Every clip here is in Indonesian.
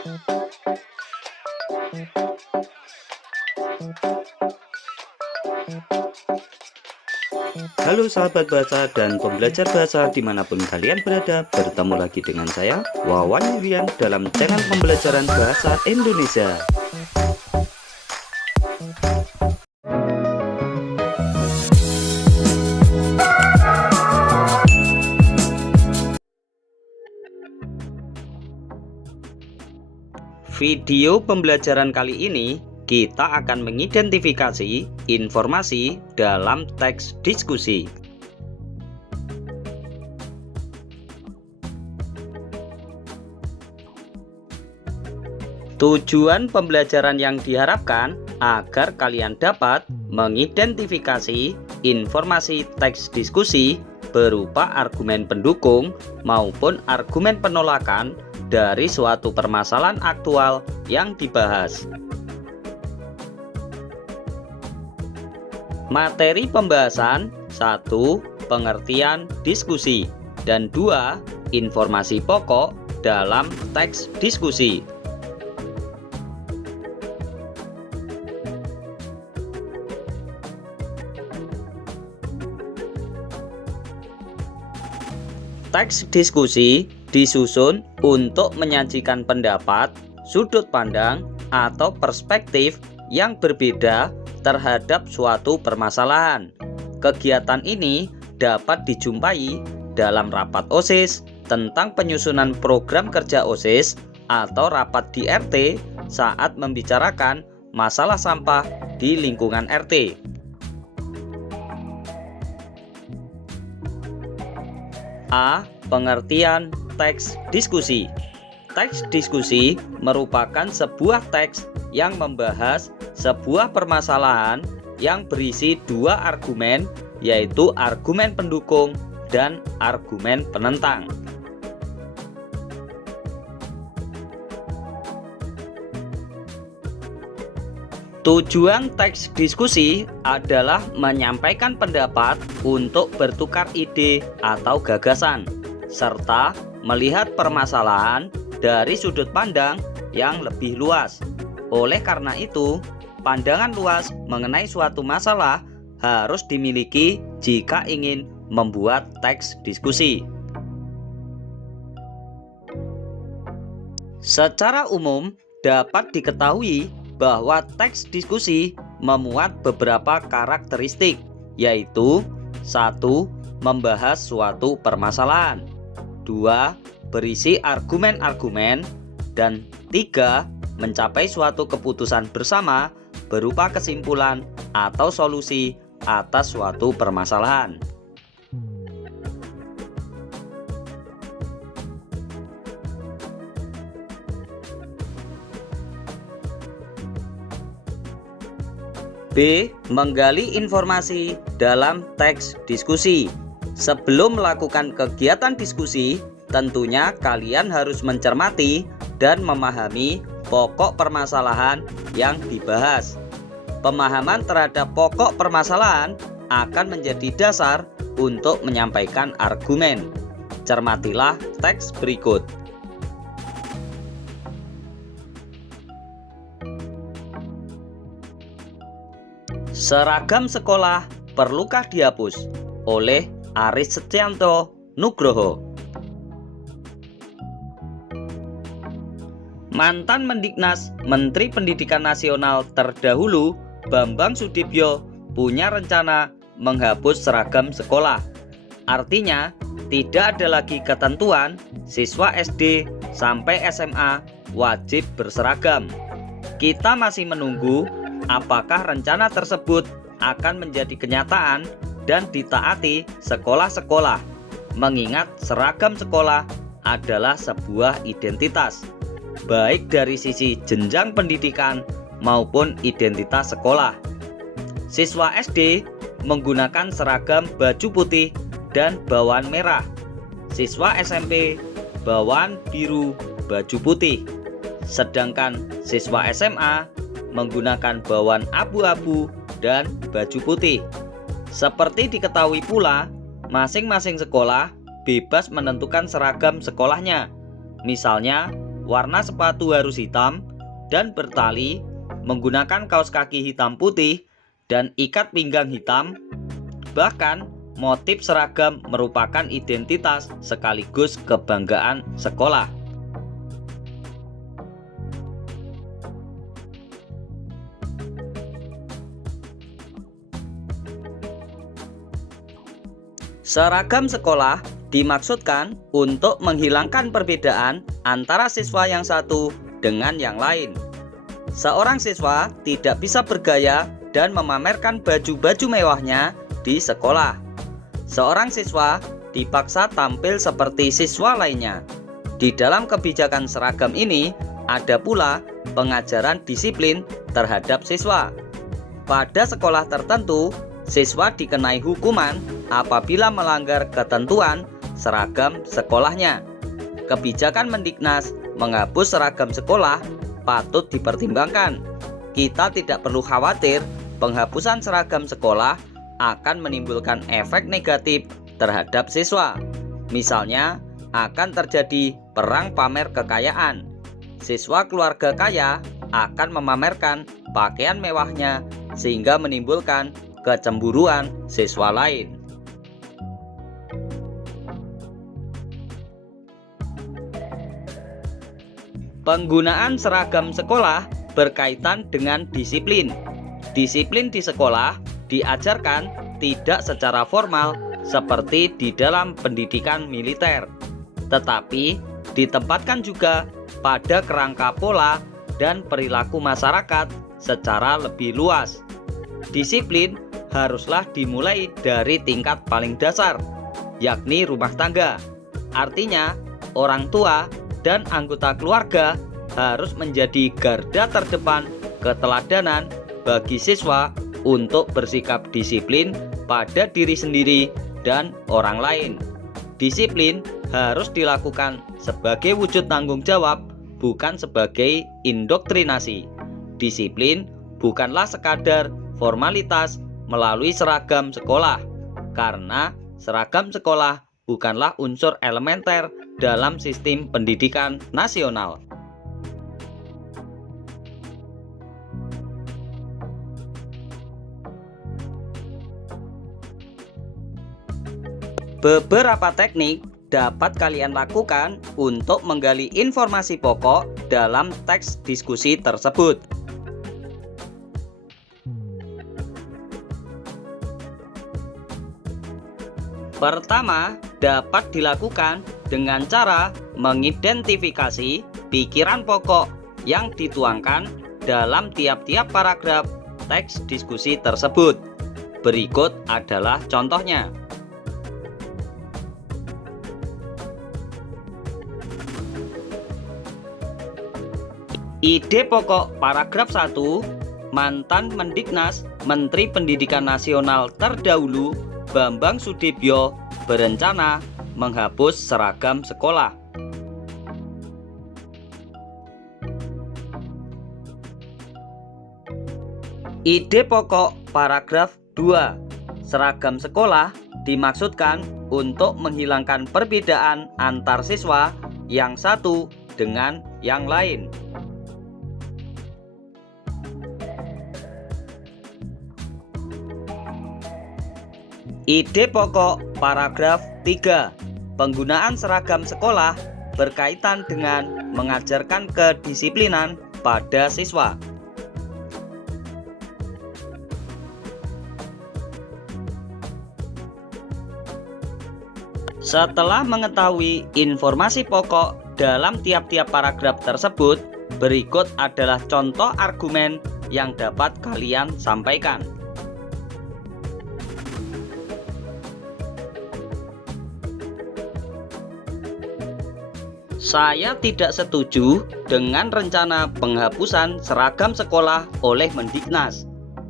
Halo sahabat baca dan pembelajar bahasa dimanapun kalian berada, bertemu lagi dengan saya Wawan Yulian dalam channel pembelajaran bahasa Indonesia. Video pembelajaran kali ini kita akan mengidentifikasi informasi dalam teks diskusi. Tujuan pembelajaran yang diharapkan agar kalian dapat mengidentifikasi informasi teks diskusi berupa argumen pendukung maupun argumen penolakan dari suatu permasalahan aktual yang dibahas. Materi pembahasan: 1. Pengertian diskusi, dan 2. Informasi pokok dalam teks diskusi. Teks diskusi disusun untuk menyajikan pendapat, sudut pandang, atau perspektif yang berbeda terhadap suatu permasalahan. Kegiatan ini dapat dijumpai dalam rapat OSIS tentang penyusunan program kerja OSIS atau rapat di RT saat membicarakan masalah sampah di lingkungan RT. A. Pengertian teks diskusi. Teks diskusi merupakan sebuah teks yang membahas sebuah permasalahan yang berisi dua argumen, yaitu argumen pendukung dan argumen penentang. Tujuan teks diskusi adalah menyampaikan pendapat untuk bertukar ide atau gagasan, serta melihat permasalahan dari sudut pandang yang lebih luas. Oleh karena itu, pandangan luas mengenai suatu masalah harus dimiliki jika ingin membuat teks diskusi. Secara umum, dapat diketahui bahwa teks diskusi memuat beberapa karakteristik, yaitu 1. Membahas suatu permasalahan, 2. Berisi argumen-argumen, dan 3. Mencapai suatu keputusan bersama berupa kesimpulan atau solusi atas suatu permasalahan. B. Menggali informasi dalam teks diskusi. Sebelum melakukan kegiatan diskusi, tentunya kalian harus mencermati dan memahami pokok permasalahan yang dibahas. Pemahaman terhadap pokok permasalahan akan menjadi dasar untuk menyampaikan argumen. Cermatilah teks berikut. Seragam sekolah perlukah dihapus? Oleh Aris Setianto Nugroho. Mantan Mendiknas Menteri Pendidikan Nasional terdahulu Bambang Sudibyo punya rencana menghapus seragam sekolah. Artinya, tidak ada lagi ketentuan siswa SD sampai SMA wajib berseragam. Kita masih menunggu apakah rencana tersebut akan menjadi kenyataan dan ditaati sekolah-sekolah, mengingat seragam sekolah adalah sebuah identitas, baik dari sisi jenjang pendidikan maupun identitas sekolah. Siswa SD menggunakan seragam baju putih dan bawan merah. Siswa SMP bawan biru baju putih. Sedangkan siswa SMA menggunakan bawan abu-abu dan baju putih. Seperti diketahui pula, masing-masing sekolah bebas menentukan seragam sekolahnya. Misalnya, warna sepatu harus hitam dan bertali, menggunakan kaos kaki hitam putih, dan ikat pinggang hitam. Bahkan, motif seragam merupakan identitas sekaligus kebanggaan sekolah. Seragam sekolah dimaksudkan untuk menghilangkan perbedaan antara siswa yang satu dengan yang lain. Seorang siswa tidak bisa bergaya dan memamerkan baju-baju mewahnya di sekolah. Seorang siswa dipaksa tampil seperti siswa lainnya. Di dalam kebijakan seragam ini ada pula pengajaran disiplin terhadap siswa. Pada sekolah tertentu, siswa dikenai hukuman apabila melanggar ketentuan seragam sekolahnya. Kebijakan Mendiknas menghapus seragam sekolah patut dipertimbangkan. Kita tidak perlu khawatir penghapusan seragam sekolah akan menimbulkan efek negatif terhadap siswa. Misalnya, akan terjadi perang pamer kekayaan. Siswa keluarga kaya akan memamerkan pakaian mewahnya sehingga menimbulkan kecemburuan siswa lain. Penggunaan seragam sekolah berkaitan dengan disiplin. Disiplin di sekolah diajarkan tidak secara formal seperti di dalam pendidikan militer, tetapi ditempatkan juga pada kerangka pola dan perilaku masyarakat secara lebih luas. Disiplin haruslah dimulai dari tingkat paling dasar, yakni rumah tangga. Artinya, orang tua dan anggota keluarga harus menjadi garda terdepan keteladanan bagi siswa untuk bersikap disiplin pada diri sendiri dan orang lain. Disiplin harus dilakukan sebagai wujud tanggung jawab, bukan sebagai indoktrinasi. Disiplin bukanlah sekadar formalitas melalui seragam sekolah, karena seragam sekolah bukanlah unsur elementer dalam sistem pendidikan nasional. Beberapa teknik dapat kalian lakukan untuk menggali informasi pokok dalam teks diskusi tersebut. Pertama, dapat dilakukan dengan cara mengidentifikasi pikiran pokok yang dituangkan dalam tiap-tiap paragraf teks diskusi tersebut. Berikut adalah contohnya. Ide pokok paragraf 1, mantan Mendiknas Menteri Pendidikan Nasional terdahulu Bambang Sudibyo berencana menghapus seragam sekolah. Ide pokok paragraf 2, seragam sekolah dimaksudkan untuk menghilangkan perbedaan antar siswa yang satu dengan yang lain. Ide pokok paragraf 3, penggunaan seragam sekolah berkaitan dengan mengajarkan kedisiplinan pada siswa. Setelah mengetahui informasi pokok dalam tiap-tiap paragraf tersebut, berikut adalah contoh argumen yang dapat kalian sampaikan. Saya tidak setuju dengan rencana penghapusan seragam sekolah oleh Mendiknas.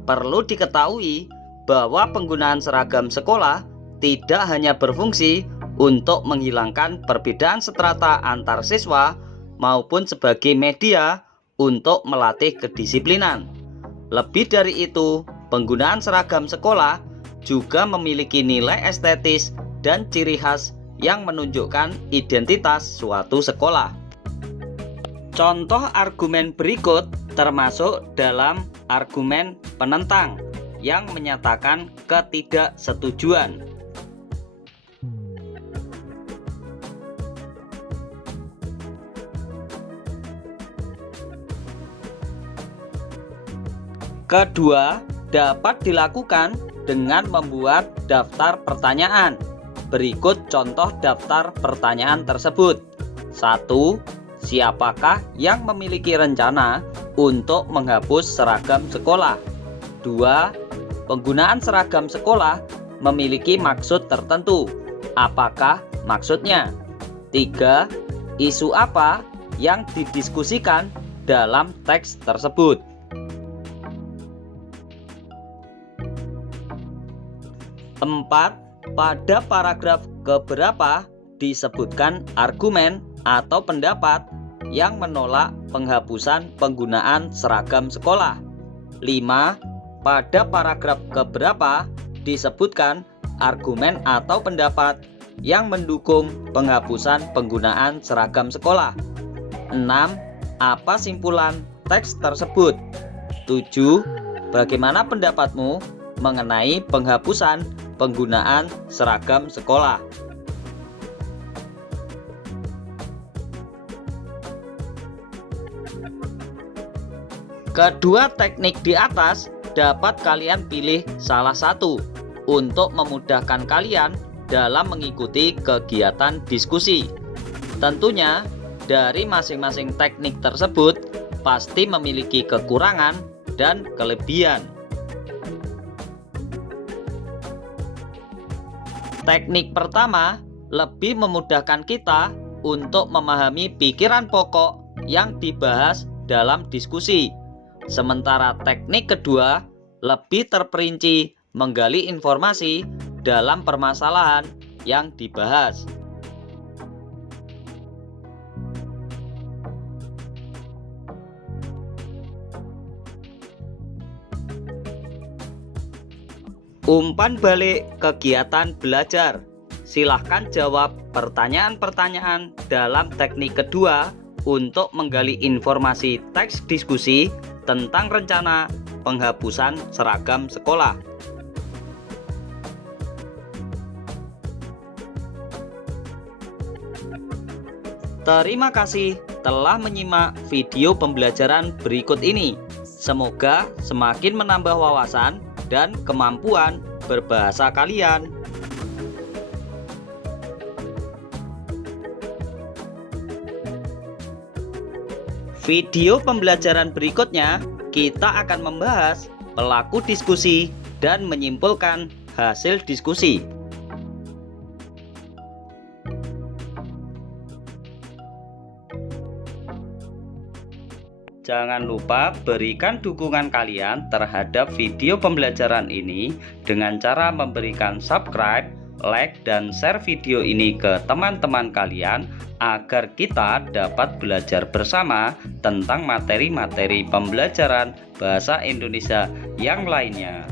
Perlu diketahui bahwa penggunaan seragam sekolah tidak hanya berfungsi untuk menghilangkan perbedaan strata antar siswa maupun sebagai media untuk melatih kedisiplinan. Lebih dari itu, penggunaan seragam sekolah juga memiliki nilai estetis dan ciri khas yang menunjukkan identitas suatu sekolah. Contoh argumen berikut termasuk dalam argumen penentang yang menyatakan ketidaksetujuan. Kedua, dapat dilakukan dengan membuat daftar pertanyaan. Berikut contoh daftar pertanyaan tersebut. 1. Siapakah yang memiliki rencana untuk menghapus seragam sekolah? 2. Penggunaan seragam sekolah memiliki maksud tertentu. Apakah maksudnya? 3. Isu apa yang didiskusikan dalam teks tersebut? 4. Pada paragraf keberapa disebutkan argumen atau pendapat yang menolak penghapusan penggunaan seragam sekolah? 5. Pada paragraf keberapa disebutkan argumen atau pendapat yang mendukung penghapusan penggunaan seragam sekolah? 6. Apa simpulan teks tersebut? 7. Bagaimana pendapatmu mengenai penghapusan penggunaan seragam sekolah? Kedua teknik di atas dapat kalian pilih salah satu untuk memudahkan kalian dalam mengikuti kegiatan diskusi. Tentunya, dari masing-masing teknik tersebut pasti memiliki kekurangan dan kelebihan. Teknik pertama lebih memudahkan kita untuk memahami pikiran pokok yang dibahas dalam diskusi. Sementara teknik kedua lebih terperinci menggali informasi dalam permasalahan yang dibahas. Umpan balik kegiatan belajar. Silahkan jawab pertanyaan-pertanyaan dalam teknik kedua untuk menggali informasi teks diskusi tentang rencana penghapusan seragam sekolah. Terima kasih telah menyimak video pembelajaran berikut ini. Semoga semakin menambah wawasan dan kemampuan berbahasa kalian. Video pembelajaran berikutnya kita akan membahas pelaku diskusi dan menyimpulkan hasil diskusi. Jangan lupa berikan dukungan kalian terhadap video pembelajaran ini dengan cara memberikan subscribe, like, dan share video ini ke teman-teman kalian agar kita dapat belajar bersama tentang materi-materi pembelajaran bahasa Indonesia yang lainnya.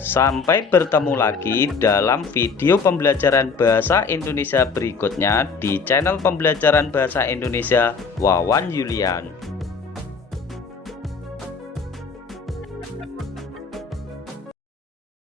Sampai bertemu lagi dalam video pembelajaran bahasa Indonesia berikutnya di channel pembelajaran bahasa Indonesia Wawan Yulian.